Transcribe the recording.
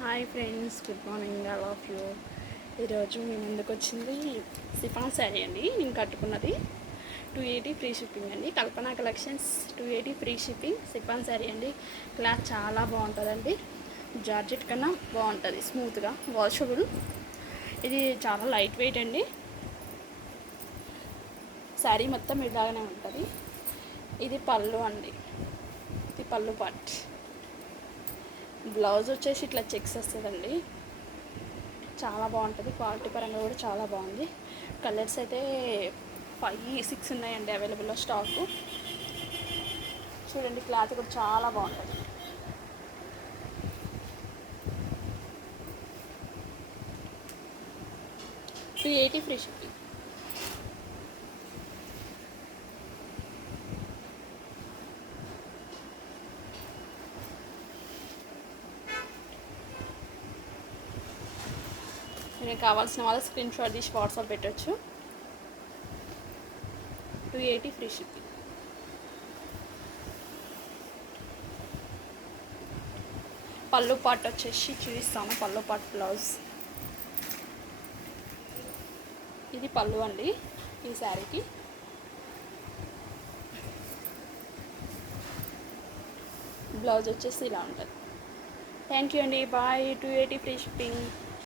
Hi friends, good morning. I love you. ఈరోజు మీ ముందుకు వచ్చింది సిఫాన్ శారీ అండి. నేను కట్టుకున్నది 280 ఫ్రీ షిప్పింగ్ అండి. Kalpana collections 280 free shipping chiffon sari అండి. క్లాత్ చాలా బాగుంటుందండి. జార్జెట్ కన్నా బాగుంటుంది, స్మూత్గా వాషబుల్. ఇది చాలా లైట్ వెయిట్ అండి. శారీ మొత్తం ఇలాగానే ఉంటుంది. ఇది పళ్ళు అండి, ఇది పళ్ళు పార్ట్. బ్లౌజ్ వచ్చేసి ఇట్లా చెక్స్ వస్తుందండి. చాలా బాగుంటుంది, క్వాలిటీ పరంగా కూడా చాలా బాగుంది. కలర్స్ అయితే 5-6 ఉన్నాయండి అవైలబుల్లో స్టాకు. చూడండి, క్లాత్ కూడా చాలా బాగుంటుంది. Three 80 free shipping. మీకు కావాల్సిన వాళ్ళ స్క్రీన్ షాట్ తీసి వాట్సాప్ పెట్టచ్చు. 280 ఫ్రీ షిప్పింగ్. పళ్ళు పాట్ వచ్చేసి చూపిస్తాను. పళ్ళు పాట్ బ్లౌజ్. ఇది పళ్ళు అండి ఈ శారీకి. బ్లౌజ్ వచ్చేసి ఇలా ఉంటుంది. థ్యాంక్ యూ అండి. బాయ్. 280 free shipping.